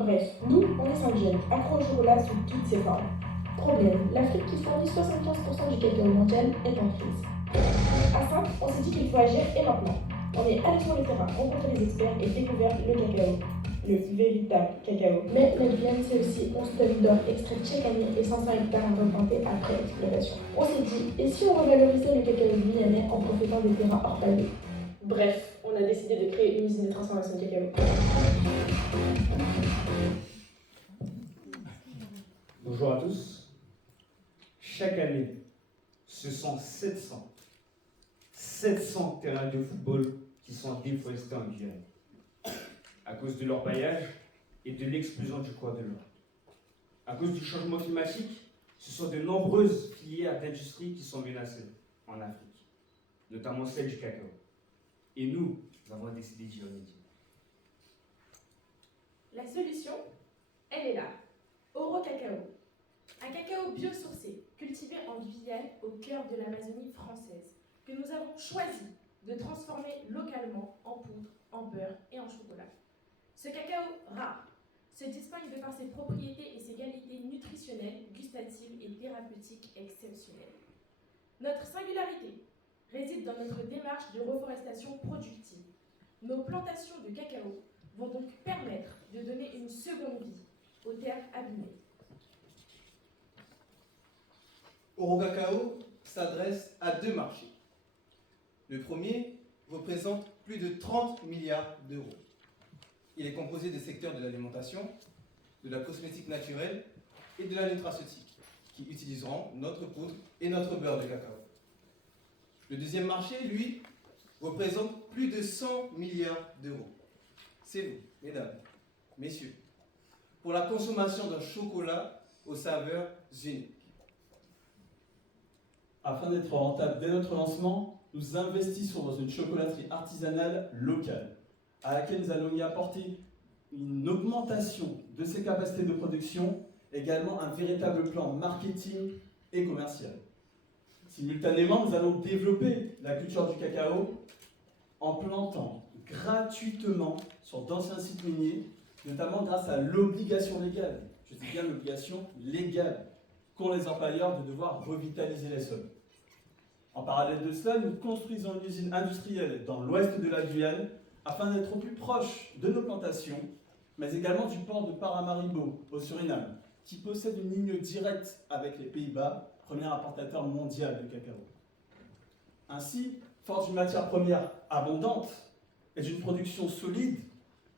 Bref, nous, on est 5 jeunes, accros au chocolat sous toutes ses formes. Problème, l'Afrique qui fournit 75% du cacao mondial est en crise. À 5, on s'est dit qu'il faut agir et maintenant. On est allé sur le terrain, rencontré les experts et découvert le cacao. Le véritable cacao. Mais la Guyane, c'est aussi 11 tonnes d'or extraites chaque année et 500 hectares à replanter après exploitation. On s'est dit, et si on revalorisait le cacao guyanais en profitant des terrains hors pavé? Bref, on a décidé de créer une usine de transformation de cacao. Bonjour à tous. Chaque année, ce sont 700 terrains de football qui sont déforestés en Guyane à cause de leur paillage et de l'explosion du cours de l'eau. À cause du changement climatique, ce sont de nombreuses filières d'industrie qui sont menacées en Afrique, notamment celle du cacao. Et nous avons décidé d'y remédier. La solution, elle est là. Oro Cacao. Un cacao biosourcé, cultivé en Guyane au cœur de l'Amazonie française, que nous avons choisi de transformer localement en poudre, en beurre et en chocolat. Ce cacao rare se distingue de par ses propriétés et ses qualités nutritionnelles, gustatives et thérapeutiques exceptionnelles. Notre singularité réside dans notre démarche de reforestation productive. Nos plantations de cacao vont donc permettre de donner une seconde vie aux terres abîmées. Oro Cacao s'adresse à deux marchés. Le premier représente plus de 30 milliards d'euros. Il est composé des secteurs de l'alimentation, de la cosmétique naturelle et de la nutraceutique, qui utiliseront notre poudre et notre beurre de cacao. Le deuxième marché, lui, représente plus de 100 milliards d'euros. C'est vous, mesdames, messieurs, pour la consommation d'un chocolat aux saveurs uniques. Afin d'être rentable dès notre lancement, nous investissons dans une chocolaterie artisanale locale, à laquelle nous allons y apporter une augmentation de ses capacités de production, également un véritable plan marketing et commercial. Simultanément, nous allons développer la culture du cacao en plantant gratuitement sur d'anciens sites miniers, notamment grâce à l'obligation légale, je dis bien l'obligation légale, qu'ont les employeurs de devoir revitaliser les sols. En parallèle de cela, nous construisons une usine industrielle dans l'ouest de la Guyane afin d'être au plus proche de nos plantations, mais également du port de Paramaribo au Suriname, qui possède une ligne directe avec les Pays-Bas, premier importateur mondial de cacao. Ainsi, fort d'une matière première abondante et d'une production solide,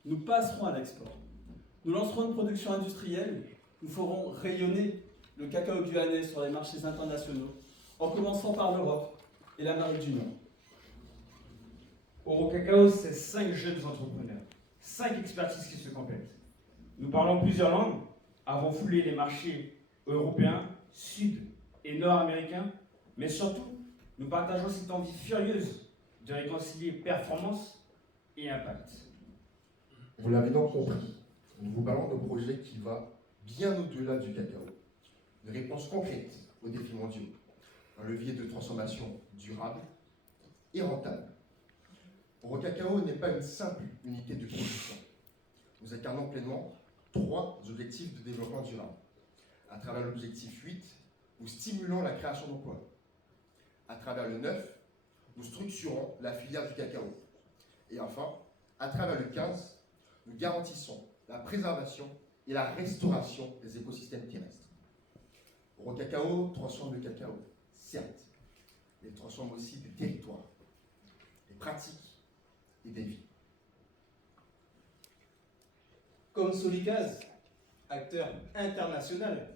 nous passerons à l'export. Nous lancerons une production industrielle, nous ferons rayonner le cacao guyanais sur les marchés internationaux, en commençant par l'Europe et l'Amérique du Nord. Oro Cacao, c'est 5 jeunes entrepreneurs, 5 expertises qui se complètent. Nous parlons plusieurs langues, avons foulé les marchés européens, sud et nord-américains, mais surtout, nous partageons cette envie furieuse de réconcilier performance et impact. Vous l'avez donc compris, nous vous parlons d'un projet qui va bien au-delà du cacao. Une réponse concrète aux défis mondiaux. Un levier de transformation durable et rentable. Oro Cacao n'est pas une simple unité de production. Nous incarnons pleinement 3 objectifs de développement durable. À travers l'objectif 8, nous stimulons la création d'emplois. À travers le 9, nous structurons la filière du cacao. Et enfin, à travers le 15, nous garantissons la préservation et la restauration des écosystèmes terrestres. Oro Cacao transforme le cacao, certes, mais il transforme aussi des territoires, des pratiques et des vies. Comme Solicaz, acteur international